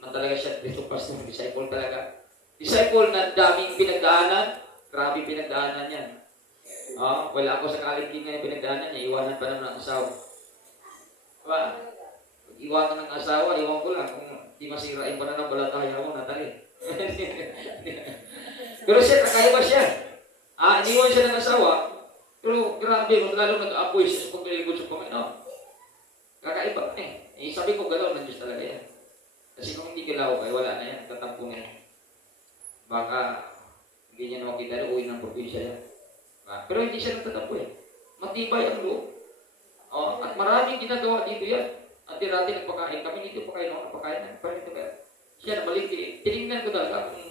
na talaga siya, dito pastor, disciple talaga. Disciple na daming pinagdaanan, grabe pinagdaanan yan. Wala ako sa kaligtingan yung pinagdaanan niya, iwanan pa naman ang asawa. Diba? Iwanan ng asawa, iwan ko lang, kung di masirain pa na ng balataya mo, Natalie. Pero siya, kakaiba siya. Iniwan siya ng asawa, pero grabe, lalo nag-aapoy siya sa paglilingkod sa Panginoon. Kakaiba ka sabi ko, galaw ng Diyos talaga yan. Kasi kung hindi galaw, ay wala na yan, tatampo na yan. Baka, hindi niya na makita rin, uwi ng probinsya yan. Pero hindi siya nagtatampo matibay ang loob. At maraming ginagawa dito yan. At dati nagpakain kami dito pa kayo, napakain pa rin ito kaya. Siya nabalingki. Tinignan ko talaga kung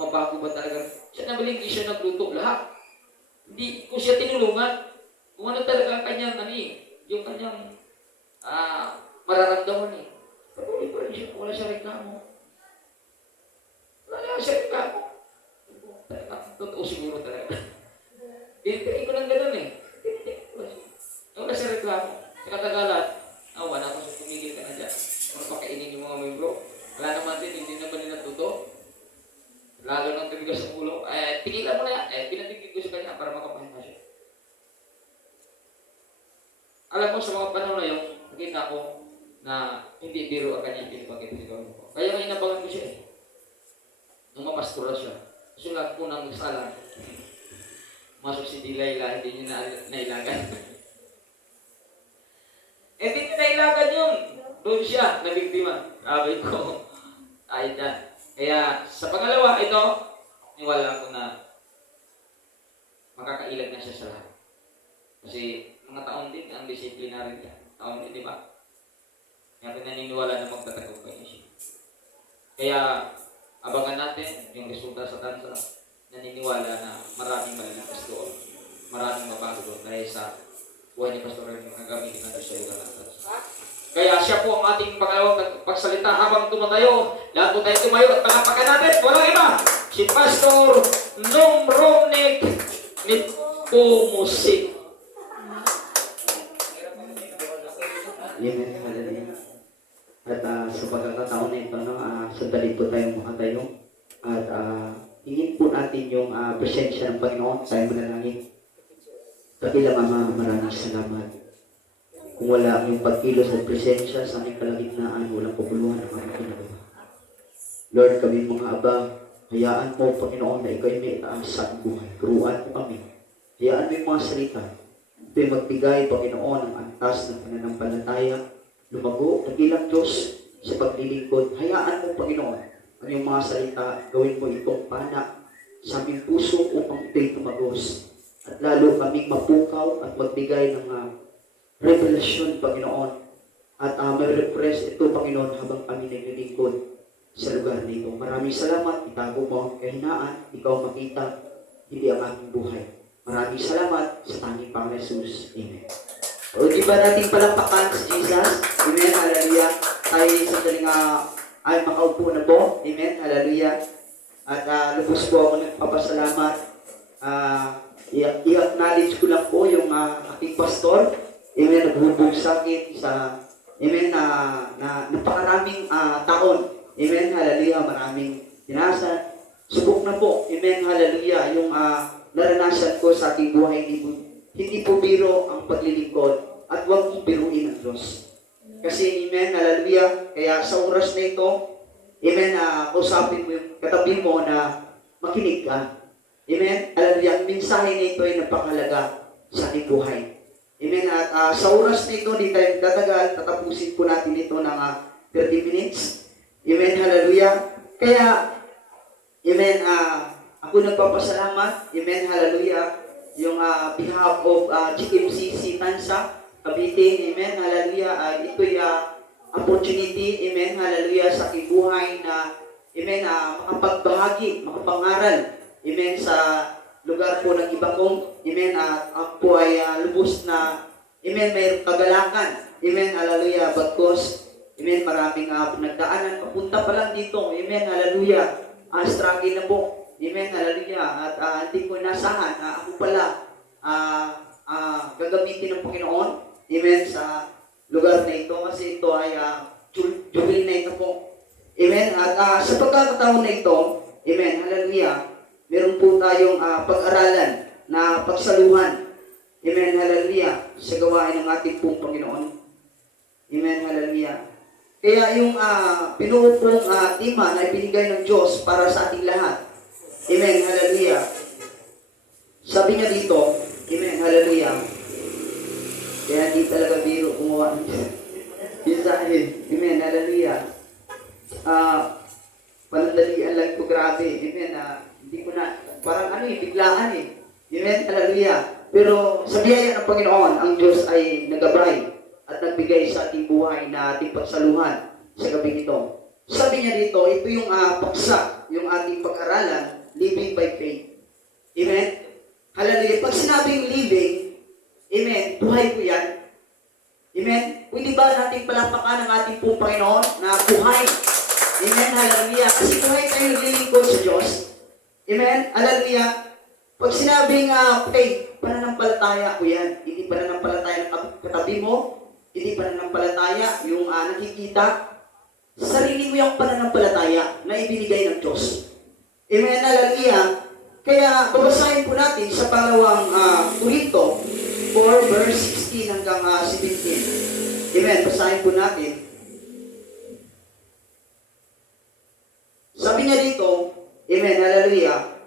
mabago ba talaga. Siya nabalingki, siya nagluto lahat. Hindi ko siya tinulungan. Kung ano talaga ang kanyang, yung kanyang mararamdaman Patuloy pa rin siya. Wala siya reklamo. Wala siya reklamo. Totoo siguro talaga. Tinitirin ko lang ganun wala siya reklamo. Sa katagalan, wala ko siya tumigil ka na dyan. Ano pakainin yung mga membro? Wala naman din, hindi naman nila totoo. Lalo nang tumigas ang ulo. Tigilan mo na yan. Pinatigil ko sa kanya para makapahinga siya. Alam mo, sa mga panahon na yun, nakita ko na hindi biro ang kanyang pinipagit sa gawin ko. Kaya ngayon nabangan ko siya nung mapastura siya. Sulat ko ng sala. Masok si Dilayla, hindi niya nailagan. Hindi niya nailagan yun. Doon siya, nabiktima. Sabi ko, tayo dyan. Kaya sa pangalawa, ito, niwala ko na makakailag na siya sa lahat. Kasi mga taon din, ang disciplinary niya. Taon din, di ba? Kaya pinaniniwala na magtatagumpay siya. Kaya, abangan natin yung resulta sa tansa. Naniniwala na maraming malalakas doon. Maraming mabago doon dahil sa buhay ni Pastor yung gagamitin natin sa lugar natin. Kaya siya po ang ating pangalawang pagsalita habang tumatayo. Lahat po tayo tumayo at palapakan natin. Walang iba. Si Pastor Nomromnek Nepomucik. Amen. Hallelujah. At sa pagkakataon na ito, sandali po tayong makatayo. At hingin po natin yung presensya ng Panginoon. Tayo manalangin. Kabilang Ama, maraming salamat. Kung wala yung pagkilos at presensya sa aming kalagitnaan, walang paguluhan ang aming ginagawa. Lord, kami mga Aba, hayaan mo, Panginoon, na ikaw may itaas sa aming buhay. Turuan mo kami. Hayaan mo yung mga salita. Ito'y magbigay, Panginoon, ng antas ng pananampalataya, lumago, nagilang Diyos sa paglilingkod. Hayaan mo, Panginoon, ang iyong mga salita, gawin mo itong pana sa aming puso upang ito'y tumagos. At lalo kaming mapukaw at magbigay ng revelasyon, Panginoon. At may refresh ito, Panginoon, habang kami naglilingkod sa lugar nito. Maraming salamat. Itago mo ang kahinaan. Ikaw makita, hindi ang aming buhay. Maraming salamat sa tanging Panginoon Jesus. Amen. O di ba natin palampakan si Jesus? Amen. Hallelujah. Tayo sandaling ay makaupo na po. Amen. Hallelujah. At lubos po ako nagpapasalamat. I-acknowledge ko lang po yung aking pastor. Amen. Naghubog sa akin sa amen na napakaraming taon. Amen. Hallelujah. Maraming tinasan. Subok na po. Amen. Hallelujah. Yung naranasan ko sa ating buhay, hindi po biro ang paglilingkod at huwag mong biruin ang Diyos. Kasi, amen, hallelujah, kaya sa oras na ito, amen, kausapin mo yung katabi mo na makinig ka. Amen, hallelujah, ang mensahe na ito ay napakalaga sa ating buhay. Amen, at sa oras na ito, hindi tayo tatagal, tatapusin po natin ito ng 30 minutes. Amen, hallelujah, kaya, amen, ako nagpapasalamat, amen, hallelujah, yung behalf of GMCC Tansa, Cavite, amen, hallelujah, ito'y opportunity, amen, hallelujah, sa aking buhay na, amen, makapagbahagi, makapangaral, amen, sa lugar po ng iba kong, amen, ako po ay lubos na, amen, mayroong kagalakan, amen, hallelujah, bagkos, amen, maraming pinagdaanan, papunta pa lang dito, amen, hallelujah, struggle na po. Amen, hallelujah. At hindi ko inasahan na ako pala gagamitin ng Panginoon. Amen, sa lugar na ito. Kasi ito ay jubilate na ito po. Amen. At sa pagkakataon na ito, amen, hallelujah, meron po tayong pag-aralan na pagsaluhan. Amen, hallelujah, sa gawain ng ating pong Panginoon. Amen, hallelujah. Kaya yung pinuo pong tema na ibinigay ng Diyos para sa ating lahat. Amen, hallelujah. Sabi niya dito, amen, hallelujah. Kaya di talaga biro kumuha ng mensahe. Amen, hallelujah. Panandalian lang ito, grabe. Amen, hindi ko na, parang biglaan eh. Amen, hallelujah. Pero sa biyaya ng Panginoon, ang Diyos ay nagabay at nagbigay sa ating buhay na ating pagsaluhan sa gabing ito. Sabi niya dito, ito yung paksa, yung ating pag-aralan, living by faith. Amen? Hallelujah. Pag sinabing living, amen, buhay ko yan. Amen? Pwede ba natin palapakan ang ating pong Panginoon na buhay? Amen? Hallelujah. Kasi buhay tayo naglilingkod sa Diyos. Amen? Hallelujah. Pag sinabing faith, pananampalataya ko yan. Hindi pananampalataya ng katabi mo, hindi pananampalataya yung nakikita. Sarili mo yung pananampalataya na ibinigay ng Diyos. Amen, hallelujah. Kaya babasahin po natin sa pangalawang Korinto 4 verse 16 hanggang 17. Amen, basahin po natin. Sabi niya dito, amen, hallelujah.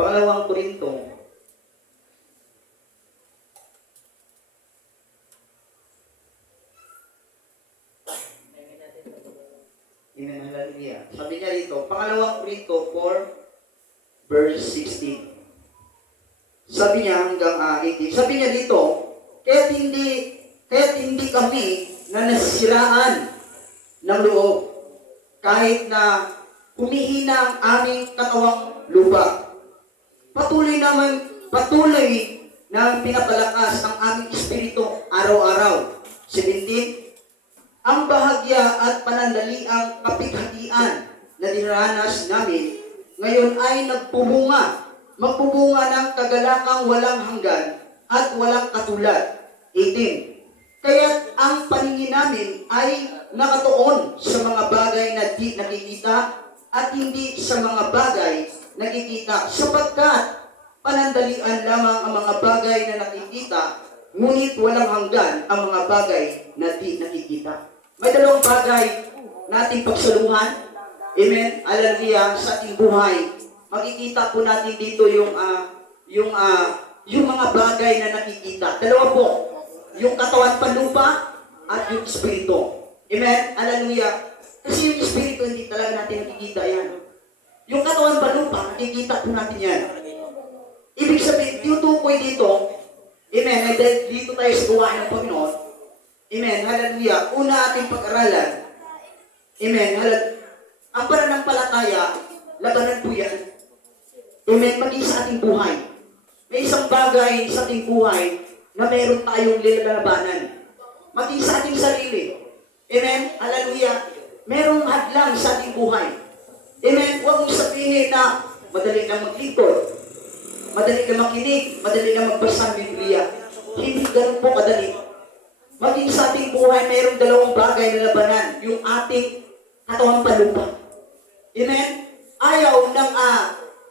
Pangalawang Korinto Amen, hallelujah. Sabi niya dito, pangalawang Korinto 4 verse 16. Sabi niya hanggang 18. Sabi niya dito, kaya't hindi kami na nasiraan ng loob kahit na humihina ang aming katawang lupa. Patuloy na pinapalakas ang aming espiritu araw-araw. 17. Ang bahagya at panandaliang kapighatian na dinaranas namin ngayon ay magpubunga ng kagalakang walang hanggan at walang katulad. 18. Kaya't ang paningin namin ay nakatuon sa mga bagay na di nakikita at hindi sa mga bagay nakikita, sapagkat panandalian lamang ang mga bagay na nakikita, ngunit walang hanggan ang mga bagay na di nakikita. May dalawang bagay na ating pagsaluhan. Amen. Hallelujah. Sa ating buhay, makikita po natin dito yung mga bagay na nakikita. Dalawa po. Yung katawan panlupa at yung espiritu. Amen. Hallelujah. Kasi yung espiritu hindi talaga natin nakikita yan. Yung katawan panlupa, nakikita po natin yan. Ibig sabihin, tinutukoy dito, amen, dito tayo sa gawain ng Panginoon. Amen, hallelujah. Una ating pag-aralan, amen, ang pananampalataya, labanan po yan. Amen, maging sa ating buhay. May isang bagay sa ating buhay na meron tayong lalabanan. Maging sa ating sarili. Amen, hallelujah. Merong hadlang sa ating buhay. Amen, huwag mong sabihin na madali lang maglingkod, madali lang makinig, madali lang magbasa ng Biblia. Hindi ganun po kadali. Maging sa ating buhay, mayroong dalawang bagay na labanan. Yung ating katawang palupa. Amen? Ayaw ng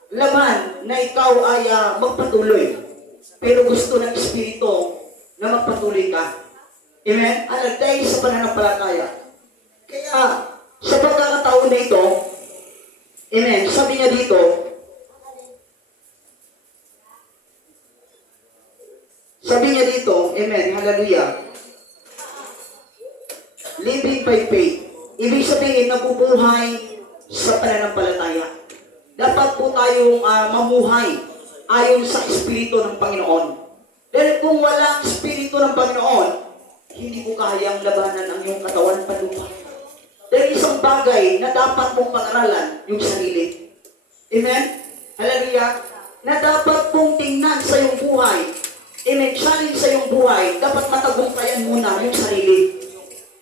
laman na ikaw ay magpatuloy. Pero gusto ng Espiritu na magpatuloy ka. Amen? Dahil sa pananampalataya. Kaya, sa pagkakataon na ito, amen, sabi niya dito, amen, hallelujah, living by faith. Ibig sabihin, nabubuhay sa pananampalataya. Dapat po tayong mamuhay ayon sa Espiritu ng Panginoon. Dahil kung walang Espiritu ng Panginoon, hindi mo kayang labanan ang iyong katawan palupa. Dahil isang bagay na dapat mong pag-aralan, yung sarili. Amen? Hallelujah. Na dapat mong tingnan sa iyong buhay. Amen. Challenge sa iyong buhay, dapat matagumpayan muna yung sarili.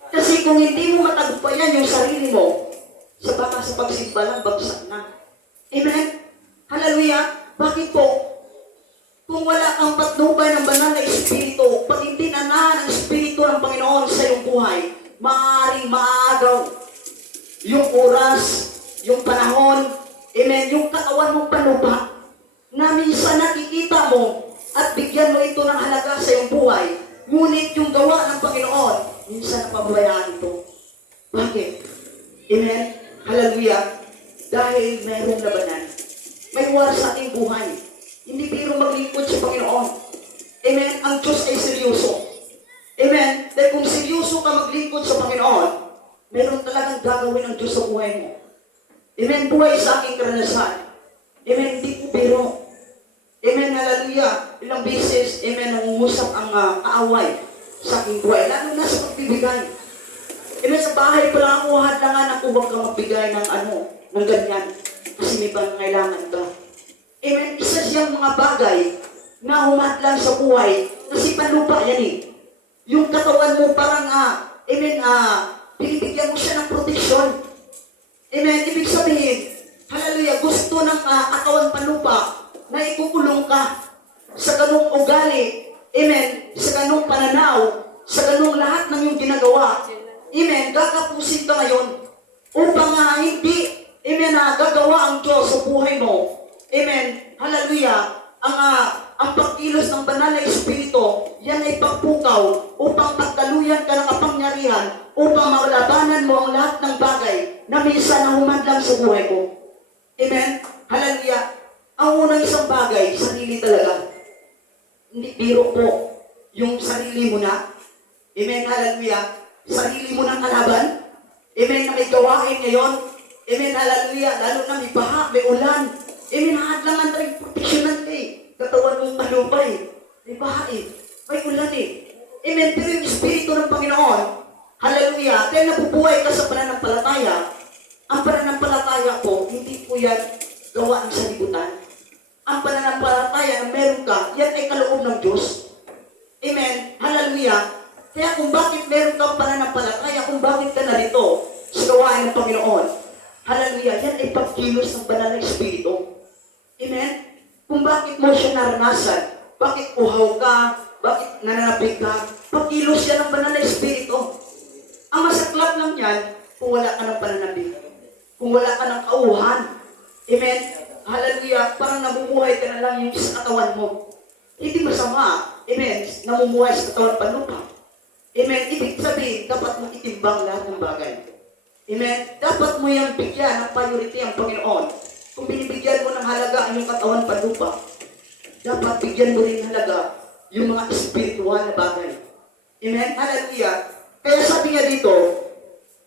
Kasi kung hindi mo matagumpayan yung sarili mo, sa pagsimba lang, bagsak na. Amen? Hallelujah. Bakit po? Kung wala kang patnubay ng banal na Espiritu, pag hindi nanahan ang Espiritu ng Panginoon sa iyong buhay, maaaring maagaw yung oras, yung panahon, amen, yung katawan mong panupa, na minsan nakikita mo at bigyan mo ito ng halaga sa iyong buhay, ngunit yung gawa ng Panginoon, minsan napabayaan ito. Bakit? Amen? Hallelujah. Dahil mayroong labanan. May war sa ating buhay. Hindi biro maglingkod sa Panginoon. Amen? Ang Diyos ay seryoso. Amen? Dahil kung seryoso ka maglingkod sa Panginoon, mayroon talagang gagawin ng Diyos sa buhay mo. Amen? Buhay sa aking karanasan. Amen? Hindi ko biro. Amen? Hallelujah. Ilang beses, amen, nangungusap ang kaaway sa aking buhay. Lalo na sa pagbibigay. Amen? Sa bahay pa lang ako, hadlangan ako, huwag ka magbigay ng ng ganyan. Kasi may pangangailangan ka. Amen? Isa siyang mga bagay na humadlang sa buhay. Kasi panupa yan eh. Yung katawan mo parang, amen, binibigyan mo siya ng proteksyon. Amen? Ibig sabihin, hallelujah, gusto ng katawan panupa na ikukulong ka sa ganung ugali. Amen? Sa ganung pananaw, sa ganung lahat ng iyong ginagawa. Amen? Gagapusin ka ngayon upang hindi, amen, gagawa ang Diyos sa buhay mo. Amen? Hallelujah. Ang pagkilos ng banal na Espiritu, yan ay pagpukaw upang pagdaluyan ka ng kapangyarihan upang maulabanan mo ang lahat ng bagay na minsan na humadlang sa buhay mo. Amen? Hallelujah. Ang unang isang bagay, sarili talaga. Hindi biro po yung sarili mo na. Amen? Hallelujah. Sarili mo ng kalaban. Amen? Na may gawain ngayon. Amen? Hallelujah. Lalo na may baha, may ulan. Amen? Hadlangan tayo proteksyonan eh. Katawan mong malupay. May baha eh. May ulan eh. Amen? Pero yung Espiritu ng Panginoon, hallelujah, dahil nabubuhay ka sa pananampalataya, ang pananampalataya po, hindi po yan gawa ng salibutan. Ang pananampalataya na meron ka, yan ay kaloob ng Diyos. Amen? Hallelujah. Kaya kung bakit meron kang pananampalataya, kung bakit ka narito sa gawain ng Panginoon, hallelujah, yan ay pagkilos ng banal na Espiritu. Amen? Kung bakit mo siya naranasan, bakit uhaw ka, bakit nananapig ka, pagkilos siya ng banal na Espiritu. Ang masaklap lang yan, kung wala ka ng pananabig, kung wala ka ng kauhan. Amen? Hallelujah, parang namumuhay ka na lang yung sa katawan mo. Hindi masama, amen, namumuhay sa katawan panupa. Amen, ibig sabihin, dapat mong itimbang lahat ng bagay. Amen, dapat mo yung bigyan ng priority ang Panginoon. Kung binibigyan mo ng halaga ang iyong katawan panupa, dapat bigyan mo rin halaga yung mga espiritual na bagay. Amen, hallelujah. Kaya sabi nga dito,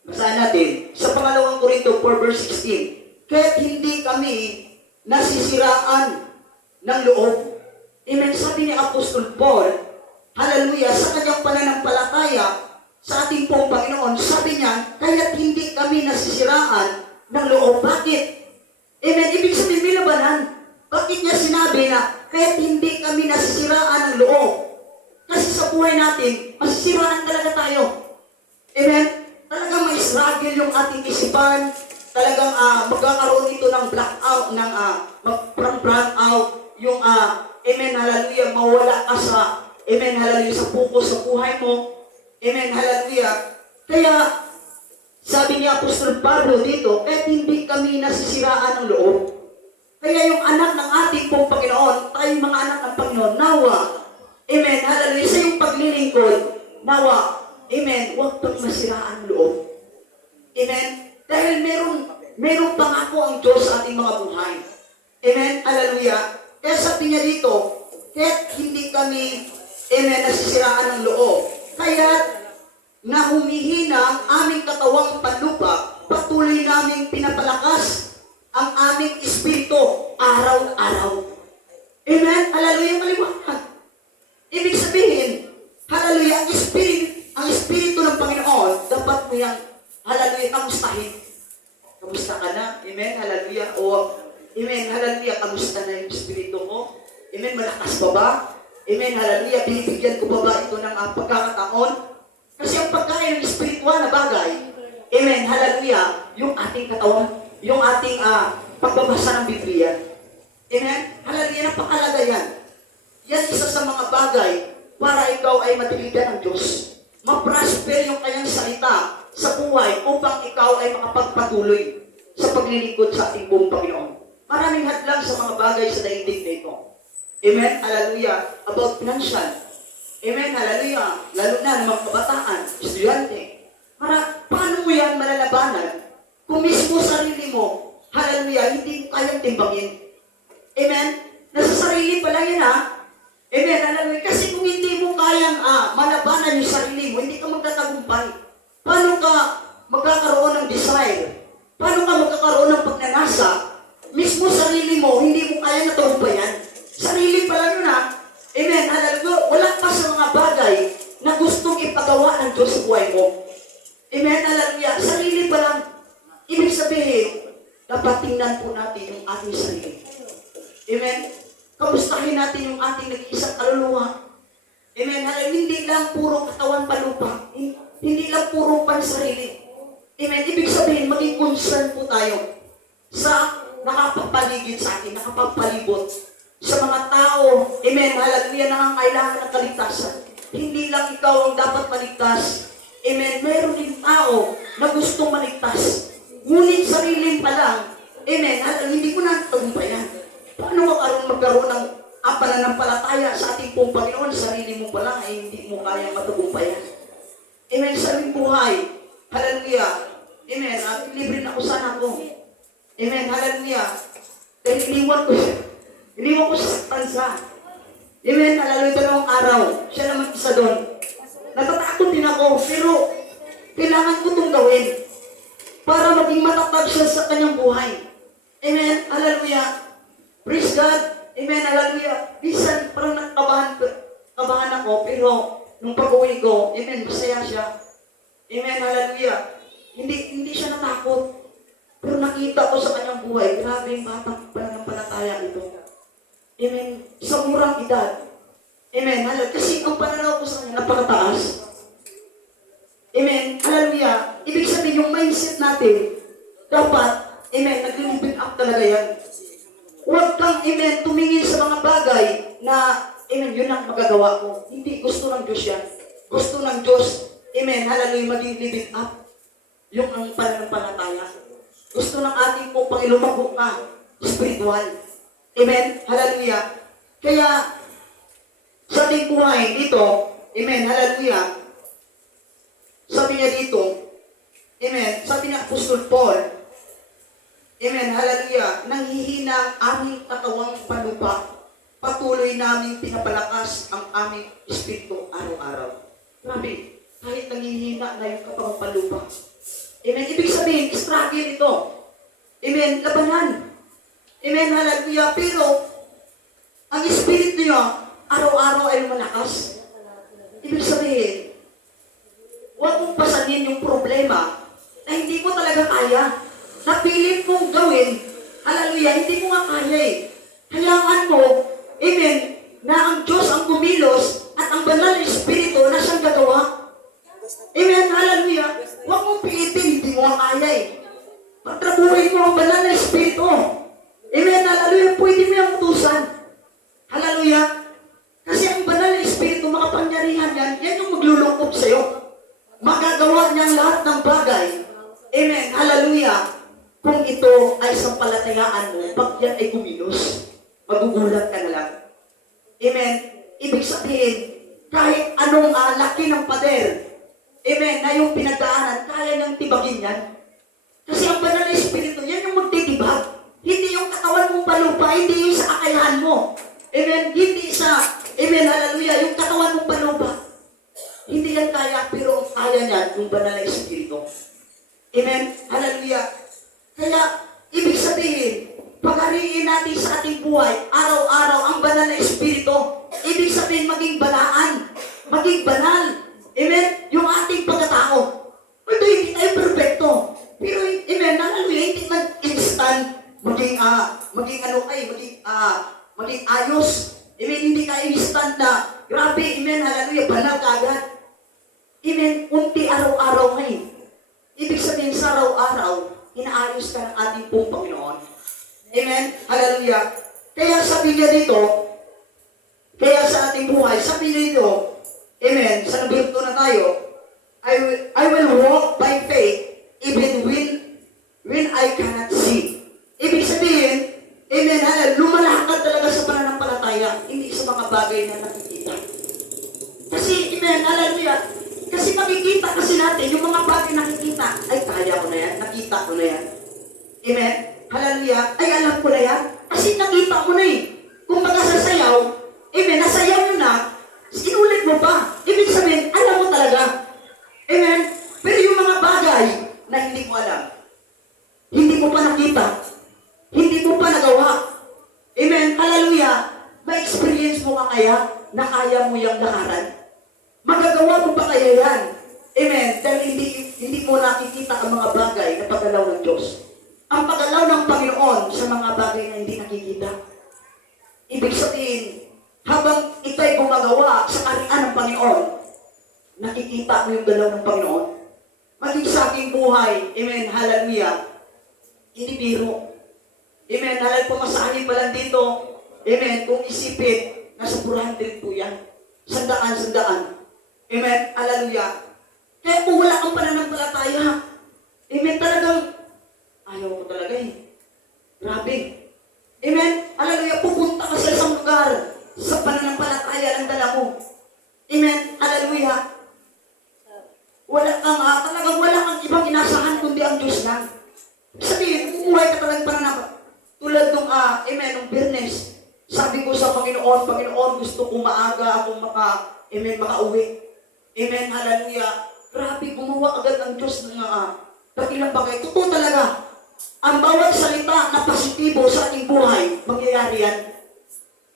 basahin natin, sa pangalawang Korinto 4 verse 16, kaya't hindi kami nasisiraan ng loob. Amen. Sabi ni Apostol Paul, hallelujah, sa kanyang pananampalataya sa ating pong Panginoon, sabi niya, kaya't hindi kami nasisiraan ng loob. Bakit? Amen. Ibig sabihin, may labanan. Bakit niya sinabi na, kaya't hindi kami nasisiraan ng loob? Kasi sa buhay natin, masisiraan talaga tayo. Amen. Talagang may struggle yung ating isipan. Talagang magkakaroon ito ng blackout, ng brownout, yung amen, hallelujah, mawala ka sa, amen, hallelujah, sa focus sa buhay mo. Amen, hallelujah. Kaya, sabi ni Apostol Pablo dito, kahit hindi kami nasisiraan ng loob. Kaya yung anak ng ating pong Panginoon, tayo mga anak ng Panginoon, nawa, amen, hallelujah, sa yung paglilingkod, nawa, amen, huwag pag masiraan ng loob. Amen. Dahil merong pangako ang Diyos sa ating mga buhay. Amen? Hallelujah. Kaya sabi niya dito, kahit hindi kami, amen, nasisiraan ng loob, kaya na humihina ang aming katawang panlupa, patuloy naming pinapalakas ang aming espiritu araw-araw. Amen? Hallelujah, maliwanag. Ibig sabihin, hallelujah, ang espiritu ng Panginoon, dapat mo yung, hallelujah, kamustahin. Kamusta ka na? Amen? Hallelujah. O, amen? Hallelujah. Kamusta na yung espiritu mo? Amen? Malakas pa ba? Amen? Hallelujah. Binibigyan ko pa ba ito ng pagkakataon? Kasi ang pagkain ng espiritual na bagay, amen? Hallelujah. Yung ating katawan, yung ating pagbabasa ng Biblia. Amen? Hallelujah. Napakalaga yan. Yan isa sa mga bagay para ikaw ay madiligyan ng Diyos. Ma-prosper yung kanyang salita buhay upang ikaw ay makapagpatuloy sa paglilingkod sa ating buong Panginoon. Maraming hadlang sa mga bagay sa daigdig na ito. Amen? Hallelujah. About financial. Amen? Hallelujah. Lalo na ng mga kabataan, estudyante. Paano mo yan malalabanan kung mismo sarili mo, hallelujah, hindi mo kayang timbangin? Amen? Nasa sarili pa lang yan, ha? Amen? Hallelujah. Kasi kung hindi mo kayang malabanan yung sarili mo, hindi ka magtatagumpay. Paano ka magkakaroon ng desire? Paano ka magkakaroon ng pagnanasa? Mismo sarili mo, hindi mo kaya natumpayan. Sarili pa lang yun, ha? Amen. Hallelujah. Wala pa sa mga bagay na gustong ipagawa ng Diyos sa buhay mo. Amen. Hallelujah. Sarili pa lang. Ibig sabihin, dapat tingnan po natin yung ating sarili. Amen. Kamustahin natin yung ating nag-iisang kaluluwa. Amen. Hallelujah. Hindi lang puro katawan palupa. Hindi lang puro pansarili. Amen. Ibig sabihin, maging concern po tayo sa nakapapaligid sa atin, nakapapalibot sa mga tao, amen, hallelujah, nangangailangan ng kaligtasan. Hindi lang ikaw ang dapat maligtas. Amen, mayroon din tao na gustong maligtas. Ngunit sarili pa lang, amen, hindi ko na tagumpayan. Paano magkaroon ng pananampalataya sa ating pong Panginoon? Sarili mo pa lang ay hindi mo kaya matagumpayan. Amen, sa aming buhay, hallelujah, amen, libre na usan ako. Amen, hallelujah. Dahil iniwan ko siya. Iniwan ko sa tansa. Amen, hallelujah, dalawang araw. Siya naman isa doon. Natatakot din ako, pero kailangan ko itong gawin para maging matatag siya sa kanyang buhay. Amen, hallelujah. Praise God. Amen, hallelujah. Minsan, parang kabahan ako, pero nung pag-uwi ko, amen, masaya siya. Amen, hallelujah. Hindi siya natakot. Pero nakita ko sa kanyang buhay, grabe yung batang pananampalataya ito. Amen. Sa murang edad. Amen. Hallelujah. Kasi ang pananaw ko sa kanya, napakataas. Amen. Hallelujah. Ibig sabihin, yung mindset natin, dapat, amen, nag-living up talaga yan. Huwag kang, amen, tumingin sa mga bagay na, amen, yun ang magagawa ko. Hindi, gusto ng Diyos yan. Gusto ng Diyos, amen, hallelujah, maging living up. Yung ang pananampalataya. Gusto ng ating pong Panginoon na spiritual. Amen? Hallelujah. Kaya, sa ating buhay dito, amen, hallelujah, sabi niya dito, amen, sabi niya Apostol Paul, amen, hallelujah, nanghihina ang aming katawang panupa, patuloy namin pinapalakas ang aming espiritu araw-araw. Grabe, kahit nanghihina na yung katawang panupa. Amen. Ibig sabihin, struggle ito. Amen. Labanan. Amen. Hallelujah. Pero, ang espiritu nyo, araw-araw ay malakas. Ibig sabihin, huwag mong pasanin yung problema na hindi mo talaga kaya. Napilit mong gawin. Hallelujah. Hindi mo nga kaya eh. Kailangan mo, amen, na ang Diyos ang kumilos at ang banal na espiritu na siyang gagawa. Amen. Hallelujah. Huwag mong pilitin, hindi mo kaya eh. Pagtrabuhin mo ang banal na espiritu. Amen. Hallelujah. Pwede mo yung utusan. Hallelujah. Kasi ang banal na espiritu, makapangyarihan yan, yan yung maglulungkop sa'yo. Magagawa niyang lahat ng bagay. Amen. Hallelujah. Kung ito ay sampalatayaan mo, pag yan ay kumilos, magugulat ka na lang. Amen. Ibig sabihin, kahit anong laki ng pader, amen, na yung pinagdaanan, kaya niyang tibagin yan. Kasi ang banal na espiritu, yan yung magtitibag. Hindi yung katawan mong palupa, hindi yung sa kakayahan mo. Amen, hindi sa, amen, hallelujah, yung katawan mong palupa. Hindi yan kaya, pero kaya niyan yung banal na espiritu. Amen, hallelujah. Kaya, ibig sabihin, paghariin natin sa ating buhay, araw-araw, ang banal na espiritu. Ibig sabihin, maging balaan, maging banal. Amen? Yung ating pagkatao. Ito, hindi tayo perfecto. Pero, amen, hallelujah, hindi man instant, maging ayos. Amen, hindi ka instant na, grabe, amen, hallelujah, banal ka agad. Amen, unti araw-araw ngayon. Ibig sabihin, sa araw-araw, inaayos ka ng ating pong Panginoon. Amen, hallelujah. Kaya sabi niya dito, kaya sa ating buhay, sabi niya dito, amen, sa nabirto na tayo, I will walk by faith Amen? Hallelujah. Ay, alam ko na yan. Kasi nakita mo na eh. Kung baga sa sayaw, amen, nasayaw mo na, inulit mo pa. Ibig sabihin, alam mo talaga. Amen? Pero yung mga bagay na hindi mo alam, hindi mo pa nakita, hindi mo pa nagawa. Amen? Hallelujah. Ma-experience mo ka kaya na kaya mo yung lakaran? Magagawa mo pa kaya yan? Amen? Dahil hindi mo nakikita ang mga bagay na paggalaw ng Diyos. Ang paggalaw ng Panginoon sa mga bagay na hindi nakikita. Ibig sabihin, habang ika'y gumagawa sa karian ng Panginoon, nakikita mo yung galaw ng Panginoon. Maging sa aking buhay, amen, hallelujah, hindi biro. Amen, hallelujah, pumasahin pa lang dito, amen, kung isipin, nasa 400 po yan. Sandaan. Amen, hallelujah. Kaya kung wala kang pananampalataya, amen, talagang, ayaw ko talaga eh. Grabe. Amen, hallelujah, pupunta ka sa isang lugar, sa pananampalataya ng dala mo. Amen, hallelujah. Talagang wala kang ibang inasahan kundi ang Diyos lang. Sabihin, umuhay ka talagang pananampalataya. Tulad nung, nung Bernes, sabi ko sa Panginoon, gusto kong maaga akong makauwi. Amen, hallelujah. Grabe, gumawa agad ang Diyos ng dakilang bagay. Totoo talaga. Ang bawat salita na positibo sa ating buhay, mangyayari yan.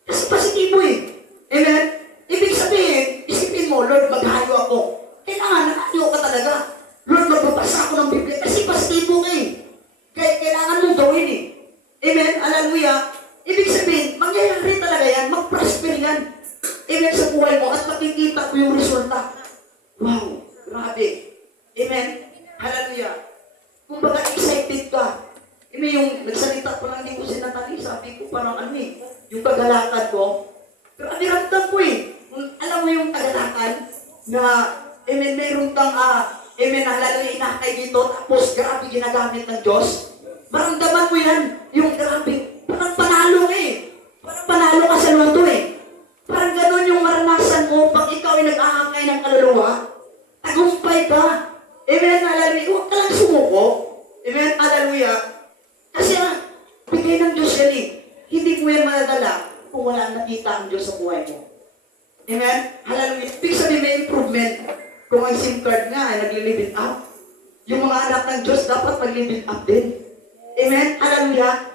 Kasi positibo eh. Amen? Ibig sabihin, isipin mo, Lord, maghayo ako. Kailangan, nakayo ka talaga. Lord, magbabasa ako ng Biblia. Kasi positibo ka eh. Kaya kailangan mong gawin eh. Amen? Hallelujah. Ibig sabihin, mangyayari talaga yan. Mag-prosper yan. Amen sa buhay mo at makikita ko yung resulta. Wow, grabe. Amen? Hallelujah. Kung baga excited ka. Amen, yung nagsalita ko lang din ko si Natalie, sabi ko parang yung kagalakan ko. Pero aniramdam ko eh. Alam mo yung kagalakan na, amen, mayroon kang, amen, hallelujah, inakay dito, tapos grabe ginagamit ng Diyos. Maramdaman mo yan, yung grabe. Parang panalo ka eh. Parang panalo ka sa loto eh. Parang gano'n yung maranasan mo pag ikaw ay nag-aangay ng kaluluwa. Tagumpay ka. Amen, hallelujah. Huwag ka lang sumuko. Amen, hallelujah. Kasi bigay ng Diyos yan eh. Hindi mo yan madadala kung wala nakita ang Diyos sa buhay mo. Amen, hallelujah. Ibig sabihin may improvement. Kung ang SIM card nga ay nagli-live it up, yung mga anak ng Diyos dapat mag-live it up din. Amen, hallelujah.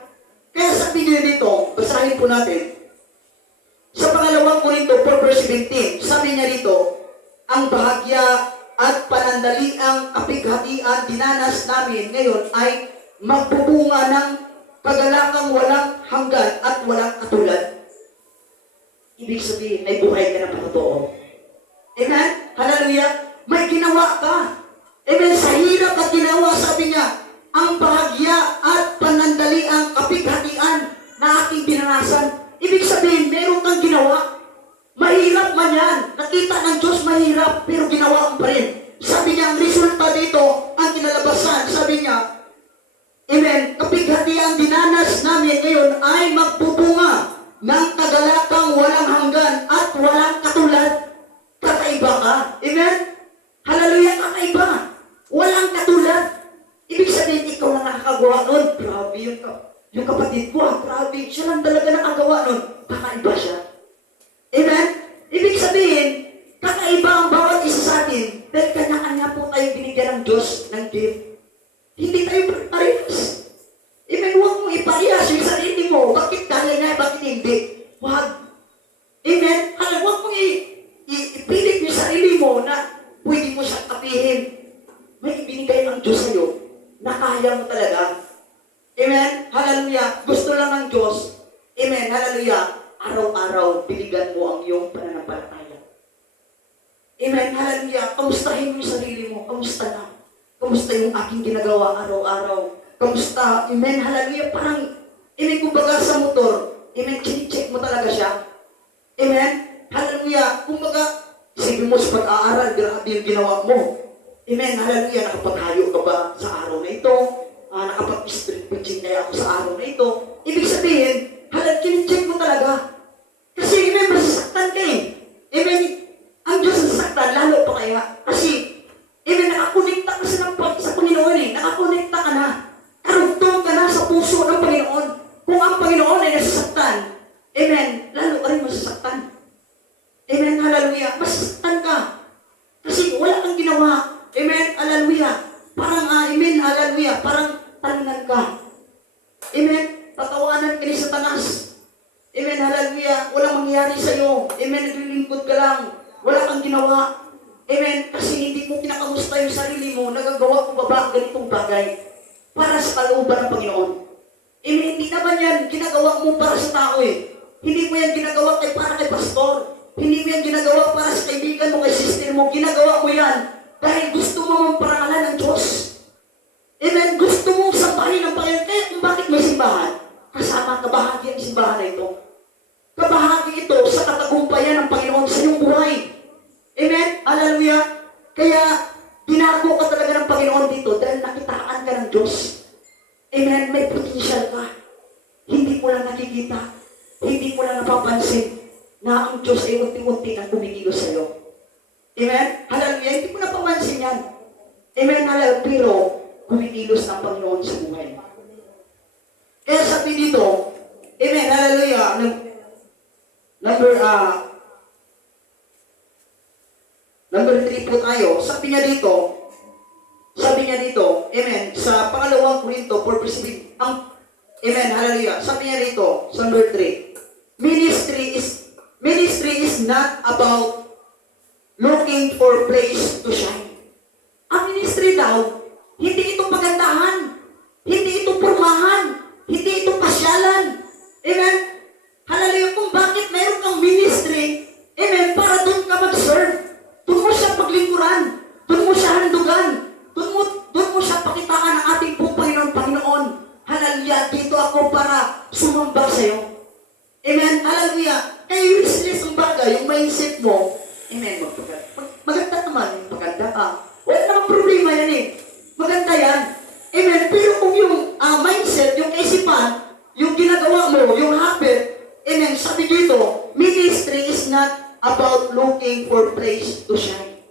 Kaya sabi niyo dito, basahin po natin. Sa pangalawang Korinto 4 verse 17, sabi niya dito, ang bahagya at panandaliang kapighatian dinanas namin ngayon ay magbubunga ng kagalakang walang hanggan at walang katulad. Ibig sabihin, may buhay ka na patotoo. Amen? Hallelujah. May ginawa ka. Amen? Sa hirap at ginawa, sabi niya, ang bahagya at panandaliang kapighatian na aking dinanasan. Ibig sabihin, meron kang ginawa. Mahirap man yan. Nakita ng Diyos mahirap, pero ginawa mo pa rin. Sabi niya, ang resulta dito, ang kinalabasan, sabi niya, amen, kapighatian dinanas namin ngayon ay magbubunga ng kagalakang walang hanggan at walang katulad. Kakaiba ka. Amen? Hallelujah, kakaiba. Walang katulad. Ibig sabihin, ikaw na nakakagawa nun. Grabe yun ka. Yung kapatid ko, grabe. Siya lang talaga nakagawa nun. Kakaiba siya. Amen? Ibig sabihin, kakaiba ang bawat isa sa atin dahil kanya-kanya po tayo binigyan ng Diyos ng gift. Hindi tayo parehas. Amen, huwag mong iparehas yung sarili mo. Bakit kaya nga, bakit hindi? Huwag. Amen? Huwag mong ipilit yung sarili mo na pwede mo siyang kapihin. May ibinigay ang Diyos sa'yo na kaya mo talaga. Amen? Hallelujah. Gusto lang ng Diyos. Amen? Hallelujah. Araw-araw, biligan mo ang iyong pananampalataya. Amen? Hallelujah. Kamustahin mo yung sarili mo. Kamusta na? Kamusta yung aking ginagawa araw-araw? Kamusta? Amen? Hallelujah. Parang, amen, kumbaga sa motor, amen, check mo talaga siya. Amen? Hallelujah. Kumbaga, isipin mo sa pag-aaral, grabe yung ginawa mo. Amen? Hallelujah. Nakapaghayo ka ba sa araw na ito? Nakapag-street preaching kaya ako sa araw na ito? Ibig sabihin, hallelujah, check mo talaga. Kasi, amen, masasaktan ka eh. Amen? Ang Diyos nasasaktan, lalo pa kaya. Kasi, amen, nakakonekta ka sa Panginoon eh. Nakakonekta ka na. Karugtong ka na sa amen, hallelujah, parang, amen, hallelujah, parang talingan ka. Amen, tatawanan ka ni Satanas. Amen, hallelujah, walang mangyayari sa'yo. Amen, naglilingkod ka lang, wala kang ginawa. Amen, kasi hindi mo kinakamusta yung sarili mo, nagagawa ko ba ba ganitong bagay para sa kalooban ng Panginoon. Amen, hindi naman yan ginagawa mo para sa tao eh. Hindi mo yan ginagawa para kay pastor. Hindi mo yan ginagawa para sa kaibigan mo, kay sister mo. Ginagawa mo yan dahil gusto mo mamparangalan ng Diyos. Amen, gusto mong sambahin ng Panginoon. Kaya kung bakit may simbahan, kasama kabahagi ang simbahan na ito. Kabahagi ito sa katagumpayan ng Panginoon sa iyong buhay. Amen, hallelujah. Kaya binago ka talaga ng Panginoon dito dahil nakitaan ka ng Diyos. Amen, may potential ka. Hindi mo lang nakikita, hindi mo lang napapansin na ang Diyos ay unti-unti nang kumikilos sa iyo. Amen? Hallelujah, hindi mo napapansin yan. Amen, hallelujah, pero kumikilos ng Panginoon sa buhay. Kaya sabi dito, amen, hallelujah, number 3 po tayo, sabi niya dito, amen, sa pangalawang Korinto 4:7, amen, hallelujah, sabi niya dito, sa number 3, ministry is not about looking for place to shine. Ang ministry daw, hindi ito pagandahan, hindi ito purmahan, hindi ito pasyalan. Amen? Hallelujah, kung bakit mayroon kang ministry, amen, para doon ka mag-serve. Doon mo siya paglingkuran, doon mo siya handugan, doon mo siya pakitaan ng ating Panginoon. Hallelujah, dito ako para sumamba sa iyo. Amen, hallelujah. Kaya useless ang bagay, yung mindset mo, amen, maganda naman, maganda ka. Wala namang problema yan eh. Maganda yan. Amen, pero kung yung mindset, yung kaisipan, yung ginagawa mo, yung habit, amen, sabi dito, ministry is not about looking for place to shine.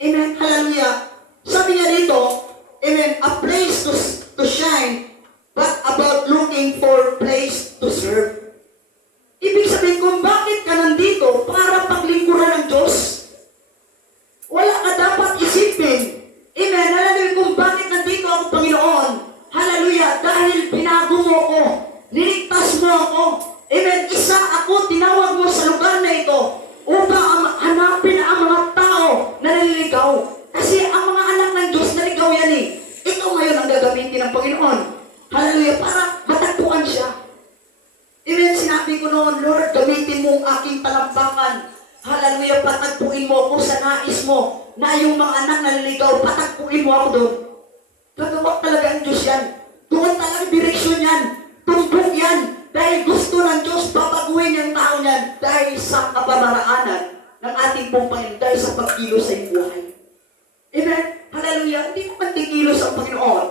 Amen, hallelujah. Sabi niya dito, amen, a place to shine, but about looking for place to serve. Ibig sabihin kung bakit ka nandito para paglingkuran ng Diyos. Wala ka dapat isipin. Amen, hallelujah, kung bakit nandito ako, Panginoon. Hallelujah, dahil binago mo ako, niligtas mo ako. Amen, isa ako, tinawag mo sa lugar na ito upang hanapin ang mga tao na naliligaw. Kasi ang mga anak ng Diyos naligaw yan eh. Ito ngayon ang gagamitin ng Panginoon. Hallelujah, para matagpuan siya. Amen, sinabi ko noon, Lord, gamitin mo ang aking talampakan. Hallelujah, patagpuin mo ako sa nais mo na yung mga anak naliligaw, patagpuin mo ako doon. Gagawa talaga ang Diyos yan. Doon talaga direksyon yan. Tumbok yan. Dahil gusto ng Diyos, babaguhin yung tao niyan dahil sa kapamaraanan ng ating pong Panginoon, dahil sa pagkilos sa iyong buhay. Amen? Hallelujah. Hindi naman tikilos ang Panginoon.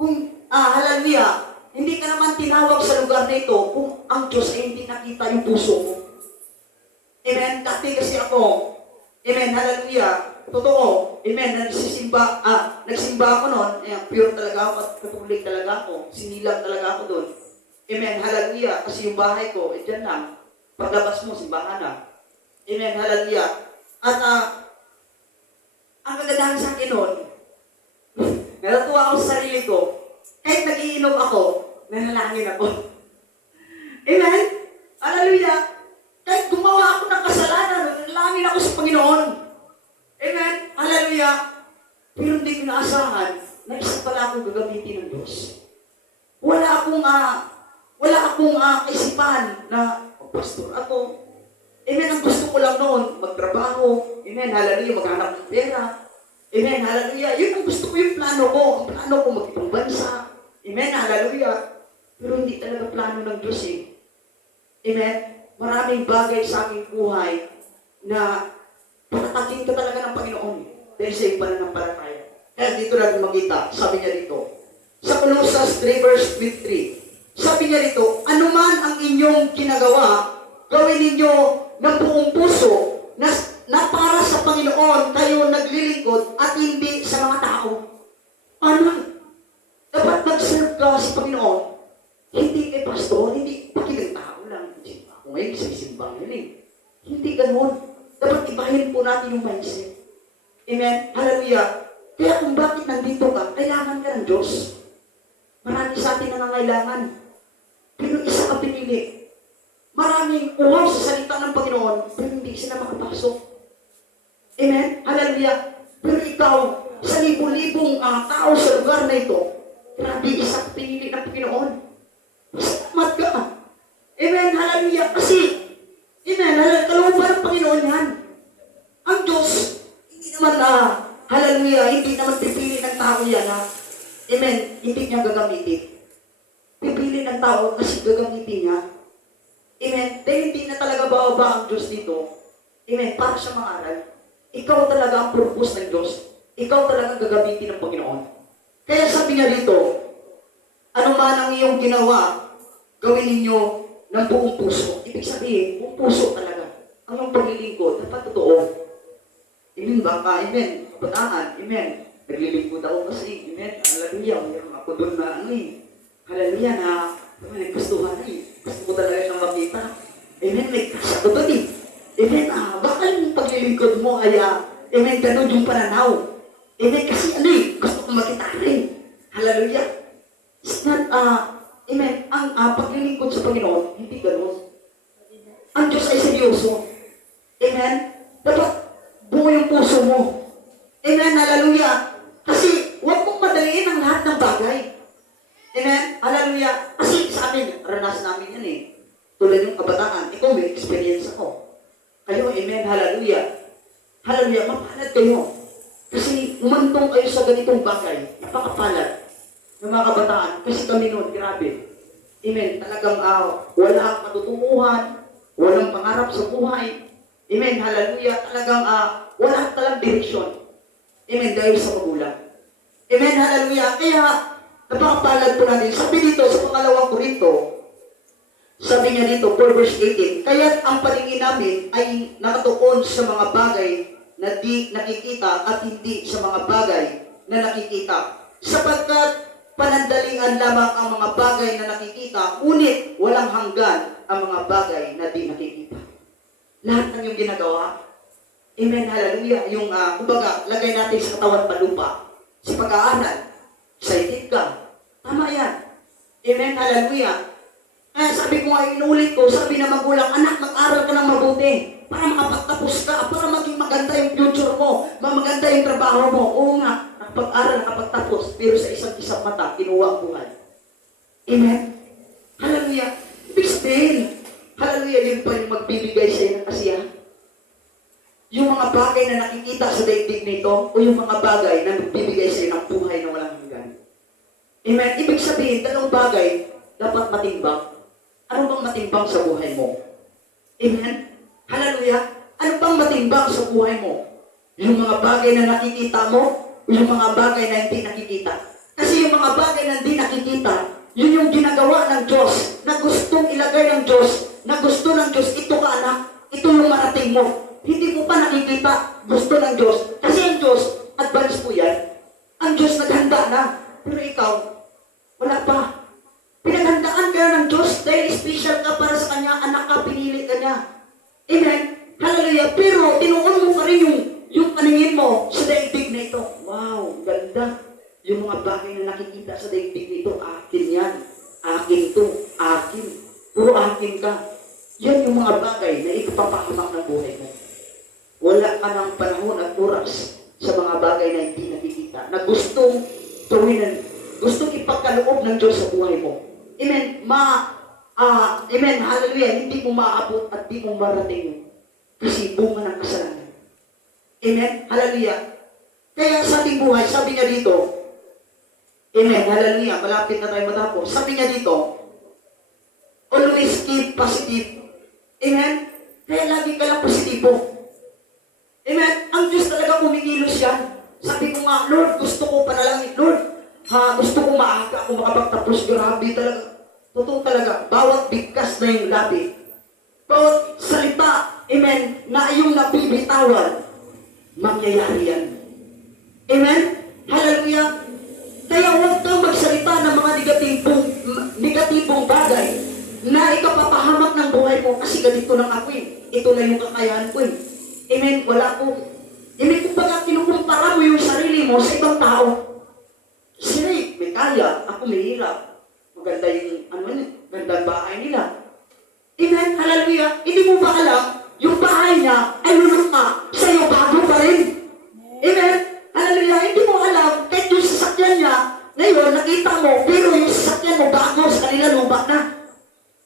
Kung, hallelujah, hindi ka naman tinawag sa lugar na ito kung ang Diyos ay hindi nakita yung puso mo. Amen? Dati kasi ako, amen, hallelujah, totoo, amen, nagsimba ako noon, pure talaga ako at katulik talaga ako, sinilang talaga ako doon. Amen, hallelujah, kasi yung bahay ko, dyan lang, paglabas mo, simbahan na. Amen, hallelujah. At ang kagandahan sa akin noon, natutuwa ako sa sarili ko, kahit nagiinom ako, nanalangin ako. Amen? Hallelujah. Kahit gumawa ako ng kasalanan, nanalangin ako sa Panginoon. Amen? Hallelujah. Pero hindi ko naasahan na isa pala akong gagamitin ng Diyos. Wala akong kaisipan na, pastor ako. Amen? Ang gusto ko lang noon, magtrabaho. Amen? Hallelujah. Maghanap ng pera. Amen? Hallelujah. Yun ang gusto ko, yung plano ko. Ang plano ko, mag-ibang bansa. Amen? Hallelujah. Pero hindi talaga plano ng Diyos eh. Amen? Maraming bagay sa aking buhay na patatakin ka talaga ng Panginoon dahil sa iyong pananampalataya. Kaya dito natin makita, sabi niya dito, sa Colossus 3 verse 23, sabi niya dito, anuman ang inyong ginagawa, gawin ninyo ng buong puso na para sa Panginoon tayo naglilingkod at hindi sa mga tao. Ano? Dapat mag-serve ka sa Panginoon. Hindi kay pastor, hindi pakilang tao lang. Ako ngayon, isang simbang yun eh. Hindi ganun. Dapat ibahin po natin yung mindset. Amen? Hallelujah. Kaya kung bakit nandito ka, kailangan ka ng Diyos. Marami sa atin na nangailangan. Pero isa ka pinili. Maraming uhaw sa salita ng Panginoon, pero hindi sila makapasok. Amen? Hallelujah. Pero ikaw, sa libo-libong tao sa lugar na ito, grabe, isa ka pinili ng Panginoon. Salamat ka. Amen? Hallelujah. Kasi, amen, kalooban ng Panginoon yan. Ang Diyos, hindi naman hallelujah, hindi naman pipili ng tao yan amen, hindi niya gagamitin. Pipili ng tao kasi gagamitin niya. Amen, dahil hindi na talaga bababa ang Diyos dito. Amen, para sa mga aral. Ikaw talaga ang purpose ng Diyos. Ikaw talaga gagamitin ng Panginoon. Kaya sabi niya dito, ano man ang iyong ginawa, gawin ninyo ng buong puso. Ibig sabihin, buong puso talaga. Ang iyong paglilingkod, dapat totoo. Amen ba ka? Amen. Kabataan. Amen. Naglilingkod ako kasi. Amen. Hallelujah. Mayroon ako doon na hallelujah na naggustuhan Gusto ko talaga siyang makita. Amen. May kasya ko doon Amen. Baka yung paglilingkod mo ay amen, ganun yung pananaw. Amen. Kasi gusto ko makita rin. Hallelujah. It's not, amen, ang paglilingkod sa Panginoon, hindi ganun. Ang Diyos ay seryoso. Amen. Dapat buo yung puso mo. Amen, hallelujah. Kasi huwag mong madaliin ang lahat ng bagay. Amen, hallelujah. Kasi sa amin, ranas namin yan Tulad yung kabataan, ikaw may experience ako. Kayo, amen, hallelujah. Hallelujah, mapalad kayo. Kasi umantong kayo sa ganitong bagay, napakapalad ng mga kabataan. Kasi kami noon, grabe. Amen, talagang walang matutunguhan, walang pangarap sa buhay. Amen, hallelujah. Talagang wala talang direksyon. Amen, dahil sa magulang. Amen, hallelujah. Kaya, napakapalad po natin. Sabi dito sa pangalawang Korinto, sabi niya dito, 4 verse 18, kaya't ang paningin namin ay nakatuon sa mga bagay na di nakikita at hindi sa mga bagay na nakikita. Sapagkat panandalingan lamang ang mga bagay na nakikita, ngunit walang hanggan ang mga bagay na di nakikita. Lahat ng yung ginagawa, amen, hallelujah, yung, kumbaga, lagay natin sa katawan palupa, sa pag-aaral, excited ka, tama yan, amen, hallelujah. Kaya sabi ko nga, inulit ko, sabi na magulang, anak, mag-aral ka ng mabuti, para makapagtapos ka, para maging maganda yung future mo, maganda yung trabaho mo. Oo nga, nakapag-aral, nakapagtapos, pero sa isang mata, kinuha ang buhay. Amen, hallelujah. Ibig sabihin, hallelujah, yun pa yung magbibigay sa iyo ng kasiyahan. Yung mga bagay na nakikita sa daigdig nito, o yung mga bagay na magbibigay sa iyo ng buhay na walang hanggan. Amen? Ibig sabihin, dalawang bagay dapat matimbang. Ano bang matimbang sa buhay mo? Amen? Hallelujah? Ano bang matimbang sa buhay mo? Yung mga bagay na nakikita mo, o yung mga bagay na hindi nakikita. Kasi yung mga bagay na hindi nakikita, yun yung ginagawa ng Diyos, na gustong ilagay ng Diyos, na gusto ng Diyos, ito ka anak, ito yung marating mo. Hindi mo pa nakikita, gusto ng Diyos. Kasi ang Diyos, advance po yan. Ang Diyos naghanda na. Pero ikaw, wala pa. Pinaghandaan ka ng Diyos dahil special ka para sa Kanya, anak ka, pinili ka niya. Amen? Hallelujah. Pero tinuon mo pa rin yung paningin mo sa daigdig na ito. Wow, ganda. Yung mga bagay na nakikita sa daigdig nito, akin yan. Akin to. Akin. Puro akin ka. Yan yung mga bagay na ipapahamak ng buhay mo. Wala ka ng panahon at oras sa mga bagay na hindi nakikita, na gustong gawin, gustong ipagkaloob ng Diyos sa buhay mo. Amen. Amen. Hallelujah. Hindi mo maaabot at hindi mo marating kasi bunga ng kasalanan. Amen. Hallelujah. Kaya sa ating buhay, sabi niya dito, amen. Hallelujah. Malapit na tayo matapos. Sabi niya dito, always keep positive. Amen. Kaya lagi ka lang positibo. Amen. Ang Diyos talaga kumikilos yan. Sabi ko nga, Lord, gusto ko panalangin. Lord, gusto ko maaga ako makapagtapos. Grabe talaga. Totoo talaga. Bawat bigkas na yung labi. Bawat salita, amen, na yung nabibitawan, mangyayari yan. Amen? Hallelujah. Kaya huwag kang magsalita ng mga negatibong bagay na ikapapahamak ng buhay mo kasi ganito lang ako Ito na yung kakayahan ko Amen? Wala ko. Amen? Kung baga, kinukumpara mo sa ibang tao. Sila may kaya, ako may hirap. Maganda yung, ganda bahay nila. Amen? Hallelujah. Hindi mo ba alam, yung bahay niya ay luluma sa'yo bago pa rin. Amen? Hallelujah. Hindi mo alam, kahit yung sasakyan niya, ngayon, nakita mo, pero yung sasakyan mo bago sa kanila luma na.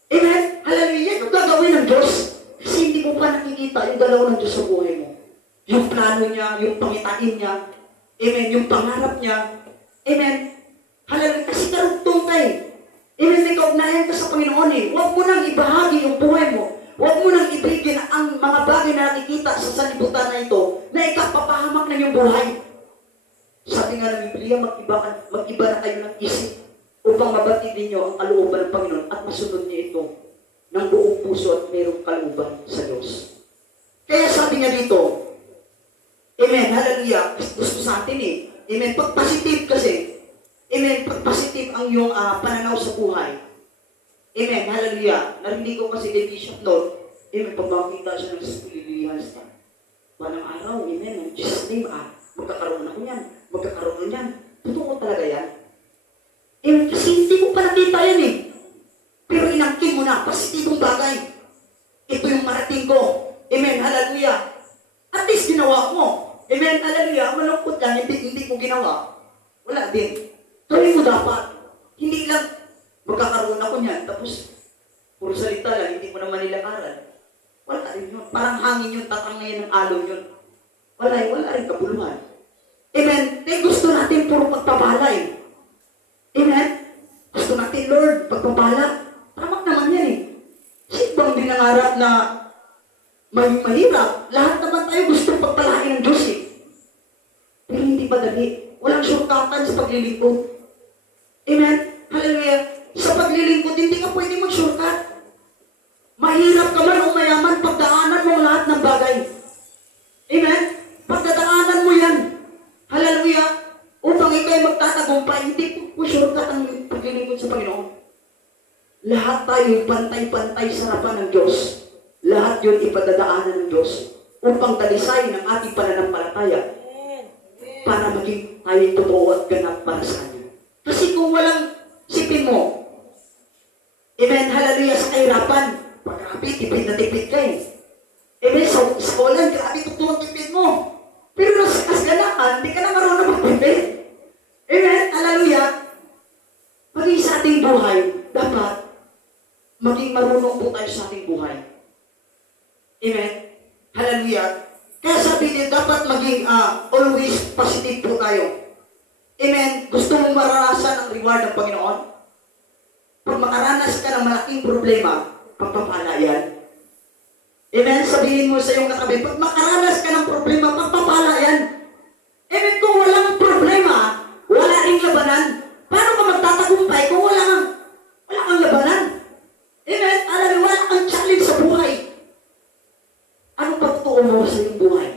Amen? Hallelujah. Yung gagawin ng Diyos. Kasi hindi mo pa nakikita yung dalawa ng Diyos sa buhay mo. Yung plano niya, yung pangitain niya. Amen? Yung pangarap niya. Amen? Hallelujah. Kasi karugtong tayo. Amen? May kaugnayan ka sa Panginoon eh. Huwag mo nang ibahagi yung buhay mo. Huwag mo nang ibigin ang mga bagay na nakikita sa salibutan na ito na ikapapahamak na yung buhay. Sabi nga ng Biblia, mag-iba na kayo ng isip upang mabatid ninyo ang kalooban ng Panginoon at masunod niyo ito ng buong puso at mayroong kalooban sa Diyos. Kaya sabi nga dito, amen, hallelujah, gusto sa atin eh. Amen, pag positive kasi, amen, pag positive ang iyong pananaw sa buhay. Amen, hallelujah. Narinig ko kasi kay Bishop noon, amen, pag makikita siya ng spiritual niya, panang araw, amen, ng Jesus name, magkakaroon ako yan, magkakaroon yan. Totoo talaga yan. Amen, kasi hindi mo pa nakita yan eh. Pero inangkin mo na, positibong bagay. Ito yung marating ko. Amen, hallelujah. At least ginawa mo. Amen, hallelujah. Malungkot yan, hindi mo ginawa. Wala din. Tuloy mo dapat. Hindi lang, magkakaroon ako niyan, tapos, puro salita lang, hindi mo naman nilakaran. Wala rin yun. Parang hangin yun, tatang ngayon ng alon yun. Wala rin kabuluhan. Amen. Gusto natin puro pagpapala eh. Amen. Gusto natin, Lord, pagpapala. Tama naman yan eh. Sino bang dinangarap na mahirap? Lahat naman tayo gusto pagpalain ng Diyos eh. Pero hindi madali. Walang shortcutan sa paglilingkod. Amen? Hallelujah. Sa paglilingkod, hindi ka pwede mag-shortcut. Mahirap ka man o mayaman, pagdaanan mo lahat ng bagay. Amen? Pagdadaanan mo yan. Hallelujah. Upang ikaw'y magtatagumpay, hindi po shortcut ang paglilingkod sa Panginoon. Lahat tayo pantay-pantay sa harapan ng Diyos. Lahat yun ipadadaanan ng Diyos upang talisayin ang ating pananampalataya para maging tayo totoo at ganap para sa Kanya. Kasi kung walang sipin mo, amen, hallelujah, sa kahirapan, grabe, tipid na tipid ka eh. Amen, sa ulan, grabe, totoo ang tipid mo. Pero nasa kasganahan, hindi ka na marunong magtipid. Amen, hallelujah. Maging sa ating buhay, dapat maging marunong po tayo sa ating buhay. Amen, hallelujah. Kaya sabi niya, dapat maging always positive po tayo. Amen. Gusto mong maranasan ang reward ng Panginoon? Pag makaranas ka ng malaking problema, pagpapala yan. Amen. Sabihin mo sa iyong katabi, pag makaranas ka ng problema, pagpapala yan. Amen. Kung walang problema, wala ring labanan. Paano ka magtatagumpay kung wala kang labanan? Amen. Alam mo, wala kang challenge sa buhay. Ano pagtuo mo sa iyong buhay?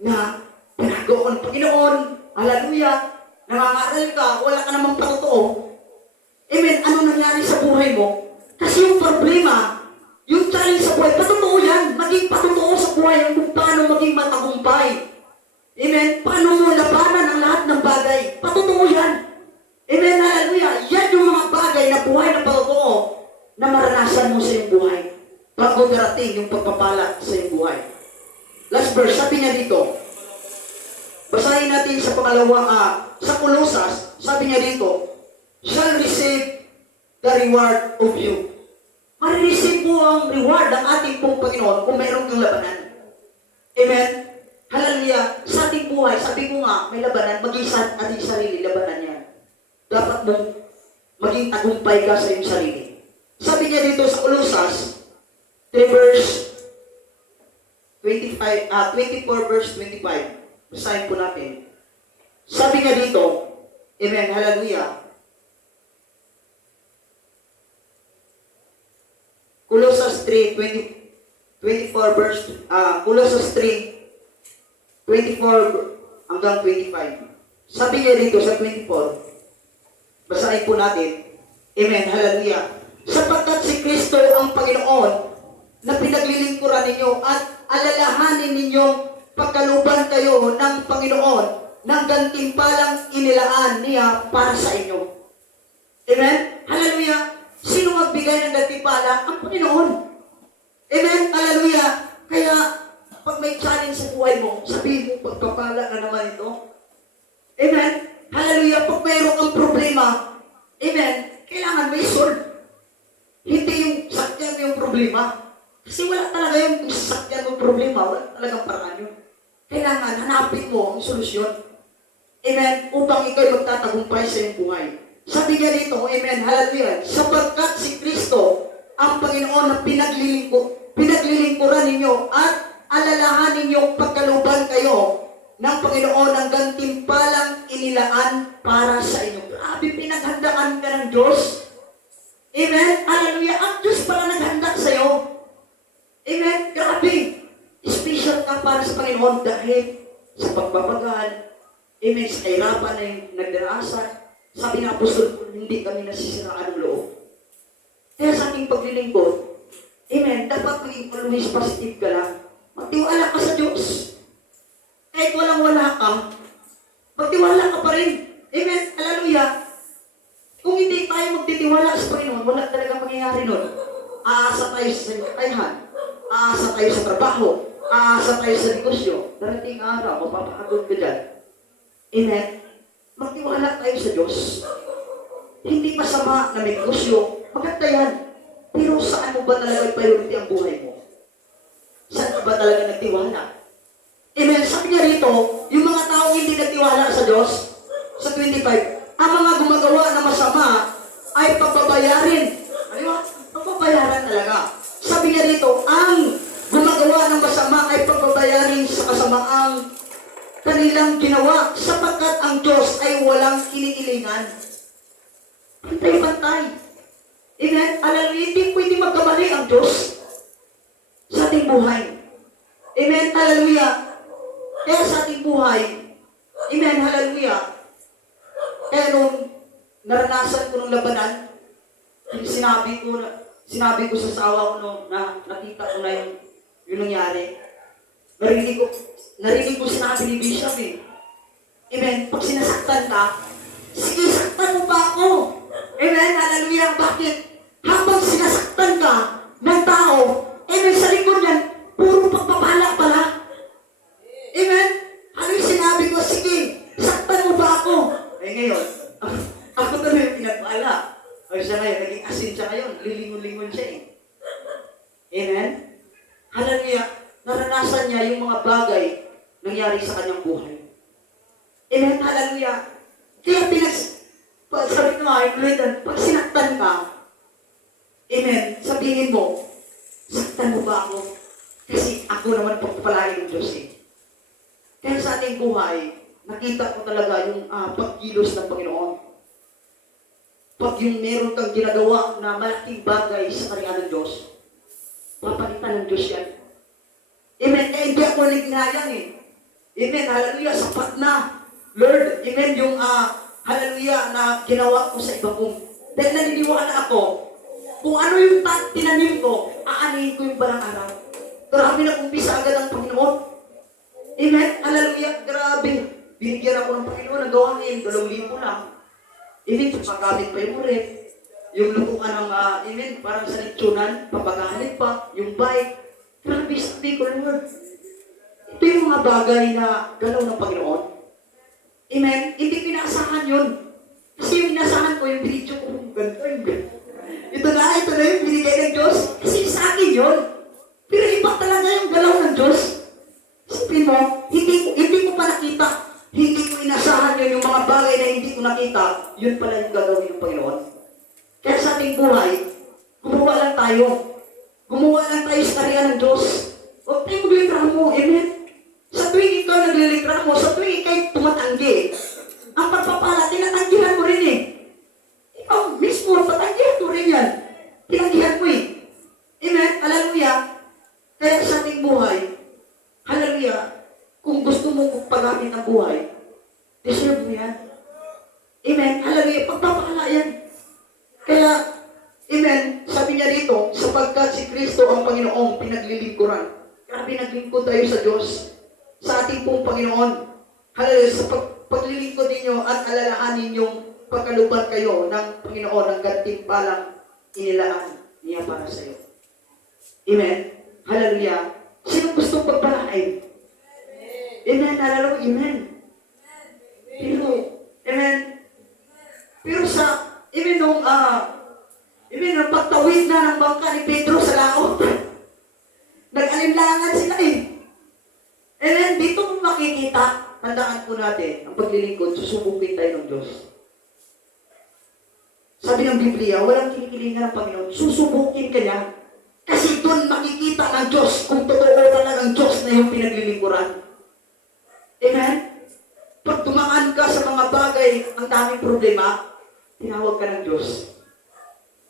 Na pinagawa ko ng Panginoon, hallelujah, nangangaral ka, wala ka namang patutuo. Amen, ano nangyari sa buhay mo? Kasi yung problema, yung challenge sa buhay, patutuo yan. Maging patutuo sa buhay kung paano maging matagumpay. Amen, paano mo labanan ang lahat ng bagay. Patutuo yan. Amen, hallelujah. Yan yung mga bagay na buhay na patutuo na maranasan mo sa iyong buhay bago darating yung pagpapala sa iyong buhay. Last verse, sabi niya dito, basahin natin sa sa Colosas, sabi niya dito, shall receive the reward of you. Marireceive mo ang reward ng ating pong Panginoon kung mayroon kang labanan. Amen? Hallelujah. Sa ating buhay, sabi ko nga, may labanan, maging sa ating sarili, labanan yan. Dapat mong maging tagumpay ka sa iyong sarili. Sabi niya dito sa Colosas, 3 verse 24 verse 25. Basahin po natin. Sabi nga dito, amen, hallelujah. Colossus 3:24 verse, Colossus 3:24 hanggang 25. Sabi niya dito sa 24, basahin po natin, amen, hallelujah. Sapagkat si Kristo ang Panginoon, na pinaglilingkuran ninyo at alalahanin ninyong pagkaluban kayo ng Panginoon ng gantimpalang inilaan niya para sa inyo. Amen? Hallelujah! Sino magbigay ng gantimpala? Ang Panginoon. Amen? Hallelujah! Kaya, pag may challenge sa buhay mo, sabihin mo, pagpapala na naman ito. Amen? Hallelujah! Pag mayroon kang problema, amen, kailangan may solve. Hindi yung sakyan mo yung problema. Kasi wala talaga yung sakyan mo yung problema. Wala talagang paraan yun. Kailangan hanapin mo ang solusyon. Amen? Upang ikaw'y magtatagumpay sa iyong buhay. Sabi niya dito, amen, hallelujah, sapagkat si Kristo ang Panginoon na pinaglilingkuran ninyo at alalahanin ninyong pagkaluban kayo ng Panginoon ang gantimpalang inilaan para sa inyo. Grabe, pinaghandaan ka ng Diyos. Amen? Hallelujah. Ang Diyos pala naghanda sa iyo. Amen? Grabe. Special ka para sa Panginoon dahil sa pagbabagal, amen, sa kahirapan na yung nagdaraasan. Sabi ng apostol, hindi kami nasisiraan ng loob. Kaya sa ating paglilingkod, amen, dapat maging always positive ka lang. Magtiwala ka sa Diyos. Kahit walang-wala ka, magtiwala ka pa rin. Amen? Hallelujah. Kung hindi tayo magtitiwala sa Panginoon, wala talagang mangyayari nun. Aasa tayo sa kakayahan. Aasa tayo sa trabaho. Aasa tayo sa negosyo. Darating araw, mapapakagod ka dyan. Amen? Magtiwala tayo sa Diyos. Hindi masama na may negosyo. Maganda yan. Pero saan mo ba talaga priority ang buhay mo? Saan ka ba talaga nagtiwala? Amen? Sabi niya rito, yung mga taong hindi nagtiwala sa Diyos, sa 25, ang mga gumagawa na masama ay papabayarin. Ano ba? Papabayaran talaga. Sabi niya rito, ang gumagawa ng masama ay papabayarin sa kasamaang kanilang ginawa sapagkat ang Diyos ay walang kinikilingan. Pantay-pantay. Amen? Alam niyo, hindi pwede magkamali ang Diyos sa ating buhay. Amen? Hallelujah. Kaya sa ating buhay, amen, hallelujah. Kaya nung naranasan ko nung labanan, sinabi ko sa asawa ko nung nakita ko na yung nangyari. Narinig ko sinabi ni Bishop eh. Amen. Pag sinasaktan ka, sige, saktan mo pa ako. Amen. Hallelujah. Bakit? Habang sinasaktan ka ng tao, amen, sa likod yan, puro pagpapala pala. Amen. Ano yung sinabi ko? Sige, saktan mo ba ako? Eh ngayon, ako tuloy yung pinagpala. O siya ngayon, naging asin siya ngayon. Lilingon-lingon siya eh. Amen? Hallelujah. Naranasan niya yung mga bagay nangyari sa kanyang buhay. Amen? Hallelujah. Kaya sabi ko nga, pag sinaktan ka, amen, sabihin mo, saktan mo ba ako? Kasi ako naman pagpapalain ng Diyos eh. Kaya sa ating buhay, nakita ko talaga yung pagkilos ng Panginoon. Pag yung meron kang ginagawa na malaking bagay sa karya ng Diyos, papalitan ng Diyos yan. Amen. Kaya hindi ako naginayang eh. Amen. Hallelujah. Sapat na. Lord, amen, yung hallelujah na ginawa ko sa iba kong. Dahil naniniwala ako, kung ano yung tinanim ko, aanihin ko yung barang araw. Grabe na kumpisa agad ang Panginoon. Amen. Hallelujah. Grabe. Binigyan ako ng Panginoon ng gawain, 2,000 lang. Amen. Pagkamit pa yung ulit. Yung lukukan ng, amen, parang sa leksyonan, papagahalin pa, yung bike. Grabe, sabi ko, Lord. Ito yung mga bagay na galaw ng Panginoon. Amen. Hindi pinaasahan yun. Kasi yung inasahan ko, yung video ko, ganito yung ganito. Ito na yung binigay ng Diyos. Kasi sa akin yun. Pero iba talaga yung galaw ng Diyos. Sabi mo, hindi ko pa nakita. Hindi ko inasahan yun, yung mga bagay na hindi ko nakita, yun pala yung gagawin ng Panginoon. Kaya sa ating buhay, gumawa lang tayo. Gumawa lang tayo sa karya ng Diyos. Huwag tayo maglireklamo, amen? Sa tuwing ikaw naglireklamo, sa tuwing ikaw tumatanggi, ang pagpapala, tinatanggihan mo rin eh. Ikaw mismo, patanggihan mo rin yan. Tinanggihan mo eh. Amen? Hallelujah. Kaya sa ating buhay, hallelujah, kung gusto mo pagpagamit ang buhay, deserve mo yan. Amen? Hallelujah. Pagpapala yan. Kaya, amen, sabi niya dito, sapagkat si Kristo ang Panginoong pinaglilingkuran. Kaya pinaglingkod tayo sa Diyos, sa ating pong Panginoon. Hallelujah, sa paglilingkod ninyo at alalahanin yung pagkalubad kayo ng Panginoon ng gantimpalang inilaan niya para sa iyo. Amen? Hallelujah. Sino gustong pagpalain? Amen. Hallelujah. Amen. Pero, amen. Pero sa, amen, nung pagtawid na ng bangka ni Pedro sa laot, nag-alinlangan sila eh. Amen. Dito mo makikita, tandaan po natin, ang paglilingkod, susubukin tayo ng Diyos. Sabi ng Biblia, walang kinikilingan ng Panginoon, susubukin ka niya. Kasi doon makikita ng Diyos kung totoo talagang Diyos na yung pinaglilingkuran. Amen? Pag dumaan ka sa mga bagay, ang daming problema, tinawag ka ng Diyos.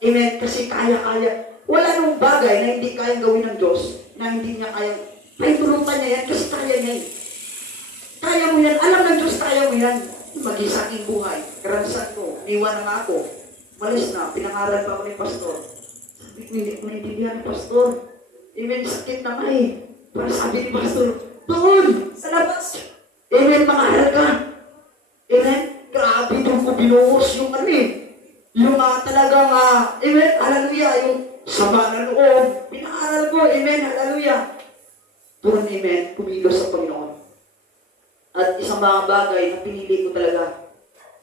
Amen? Kasi kaya-kaya. Wala nung bagay na hindi kayang gawin ng Diyos, na hindi niya kayang, ay tulutan niya yan kasi kaya niya eh. Kaya mo yan. Alam ng Diyos, kaya mo yan. Mag-isa aking buhay. Karansan ko. Iwan na ako. Malis na. Pinangaral pa ako ni Pastor. Sabi ko, hindi ko naintindihan ni Pastor. Amen. Sakit na nga eh. Para sabi ni Pastor, doon! Sa labas! Amen. Mangaral ka. Amen. Grabe doon ko binuhos yung ano eh. Yung talagang, amen. Hallelujah. Yung sama na loob. Pinangaral ko. Amen. Hallelujah. Doon, amen. Kumilos sa Panginoon. At isang mga bagay na pinili ko talaga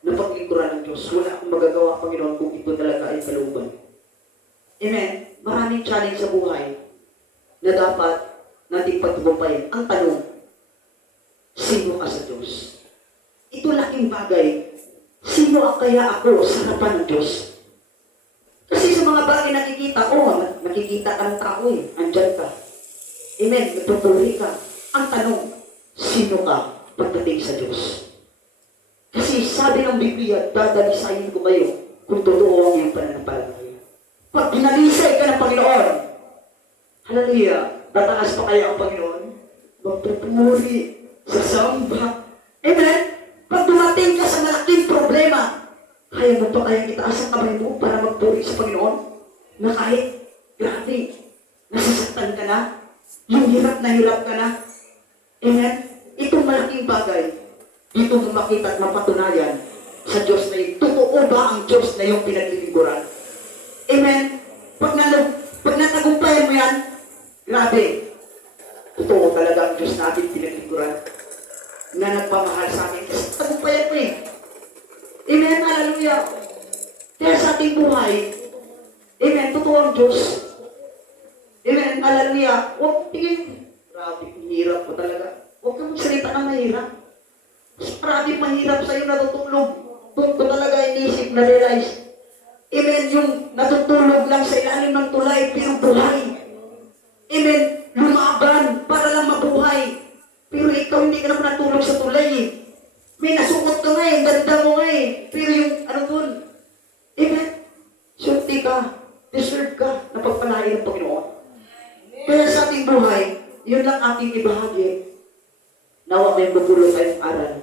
na paglingkuran ng Diyos. Wala akong magagawa, Panginoon, kung ito talaga ay kalooban. Amen. Maraming challenge sa buhay na dapat nating pagtugumpayin. Ang tanong, sino ka sa Diyos? Ito laking bagay. Sino ang kaya ako sa harapan ng Diyos? Kasi sa mga bagay nakikita ko, nakikita ka ng tao eh. Andyan ka. Amen. Nagpupuri ka. Ang tanong, sino ka pagdating sa Diyos? Kasi sabi ng Biblia, dadalisayin ko kayo kung totoo ang iyong pananampalataya. Pag binalisay ka ng Panginoon, hallelujah, tataas pa kaya ang Panginoon? Magpupuri sa samba. Amen? Pag dumating ka sa malaking problema, kaya mo pa kaya itaas ang kamay mo para magpuri sa Panginoon? Na kahit, grabe, nasasaktan ka na, yung hirap ka na. Amen? Itong malaking bagay, dito mo makita at mapatunayan sa Diyos na yun. Totoo ba ang Diyos na yung pinaglilingkuran? Amen? Pag natagumpayan mo yan, grabe, totoo talaga ang Diyos na ating pinaglilingkuran na nagpamahal sa atin. Kasi tagumpayan mo eh. Amen? Hallelujah. Kaya sa ating buhay, amen, totoo ang Diyos. Amen? Hallelujah. Huwag tingin, grabe, hirap ko talaga. Huwag kang magsalita ng mahirap. Grabe mahirap sa'yo natutulog. Doon ko talaga inisip na realize. Amen, yung natutulog lang sa ilalim ng tulay, pero buhay. Amen, lumaban para lang mabuhay. Pero ikaw hindi ka naman natulog sa tulay eh. May nasukot ka nga eh, ganda mo nga eh. Pero yung ano doon, amen, sulti ka, deserve ka, napagpalain ng Panginoon. Kaya sa ating buhay, yun lang ating ibahagi. Nawa may bubulot tayong aral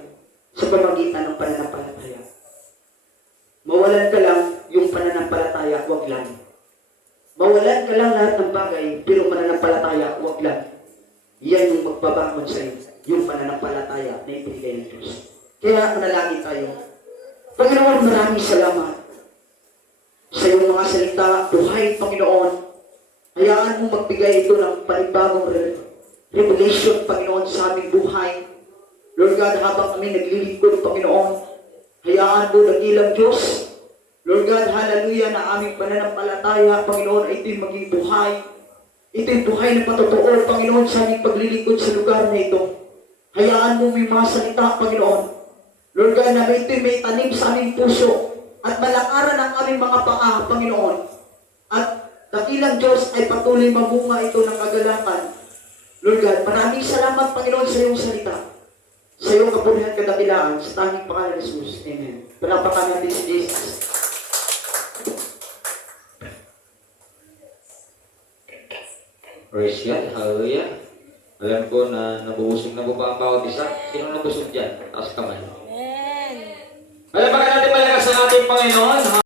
sa pamagitan ng pananampalataya. Mawalan ka lang yung pananampalataya, wag lang. Mawalan ka lang lahat ng bagay, pero pananampalataya, wag lang. Yan yung magbabangon sa iyo, yung pananampalataya na ibigay ng Diyos. Kaya manalangin tayo. Panginoon, maraming salamat sa iyong mga salita, buhay, Panginoon. Hayaan mo magbigay ito ng panibagong revelation, Panginoon, sa aming buhay. Lord God, habang kami naglilingkod, Panginoon, hayaan mo dakilang Diyos. Lord God, hallelujah, na aming pananampalataya, Panginoon, ay ito'y maging buhay. Ito'y buhay na patotoo, Panginoon, sa aming paglilingkod sa lugar na ito. Hayaan mo may mga salita, Panginoon. Lord God, na ito'y may tanim sa aming puso at malakaran ang aming mga paa, Panginoon. At dakilang Diyos ay patuloy mabunga ito ng kagalakan. Lord God, maraming salamat, Panginoon, sa iyong salita. Sa iyong kapurihan kadakilaan, sa tanging pangalan ni Jesus. Amen. Palapakan natin si Jesus. Praise God. Hallelujah. Alam ko na nabubusog na po ba ang bawat isa? Sino nabusog dyan? Taas kamay. Amen. Palapakan natin malakas sa ating Panginoon.